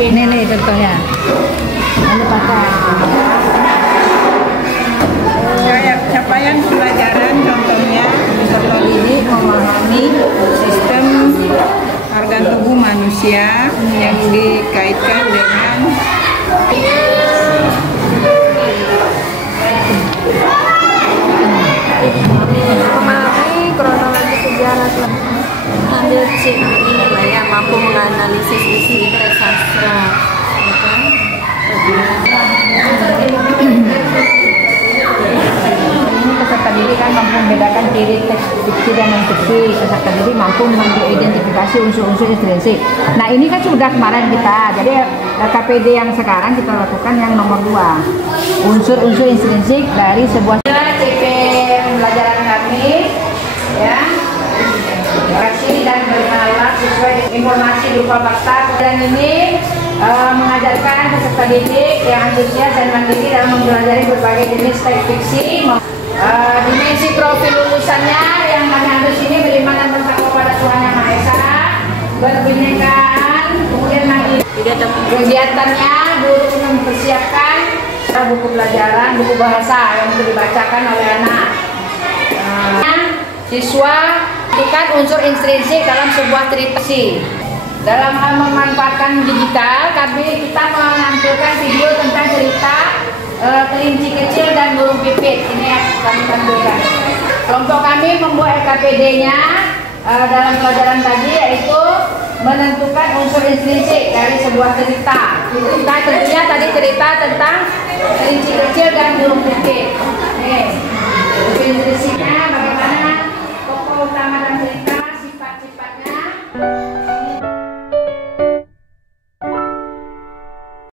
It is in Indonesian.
Ini contohnya. Ini pakai. Kayak capaian pembelajaran contohnya Contoh ini memahami sistem organ tubuh manusia yang dikaitkan dengan memahami kronologi sejarah telah ambil chip inilah yang mampu menganalisis isi teks sastra. ini peserta didik kan mampu membedakan ciri teks fiksi dan non fiksi. Peserta didik mampu mengidentifikasi unsur-unsur intrinsik. Nah ini kan sudah kemarin kita, jadi KPD yang sekarang kita lakukan yang nomor 2, unsur-unsur intrinsik dari sebuah CP pembelajaran kami, ya. Kasih dan berkenalan sesuai informasi berupa fakta. Dan ini mengajarkan peserta didik yang antusias dan mandiri dalam mempelajari berbagai jenis teks fiksi. Dimensi profil lulusannya yang kami ambil sini beriman dan bertakwa pada Tuhan Yang Maha Esa, berbinekaan, kemudian lagi kegiatannya guru mempersiapkan buku pelajaran, buku bahasa yang untuk dibacakan oleh anak. Siswa menentukan unsur intrinsik dalam sebuah cerita. Dalam hal memanfaatkan digital, kita menampilkan video tentang cerita kelinci kecil dan burung pipit. Ini yang kami tampilkan. Kelompok kami membuat LKPD-nya dalam pelajaran tadi, yaitu menentukan unsur intrinsik dari sebuah cerita. Kita tentunya tadi cerita tentang kelinci kecil dan burung pipit. Unsur intrinsiknya bagaimana tokoh utama dan cerita, sifat-sifatnya.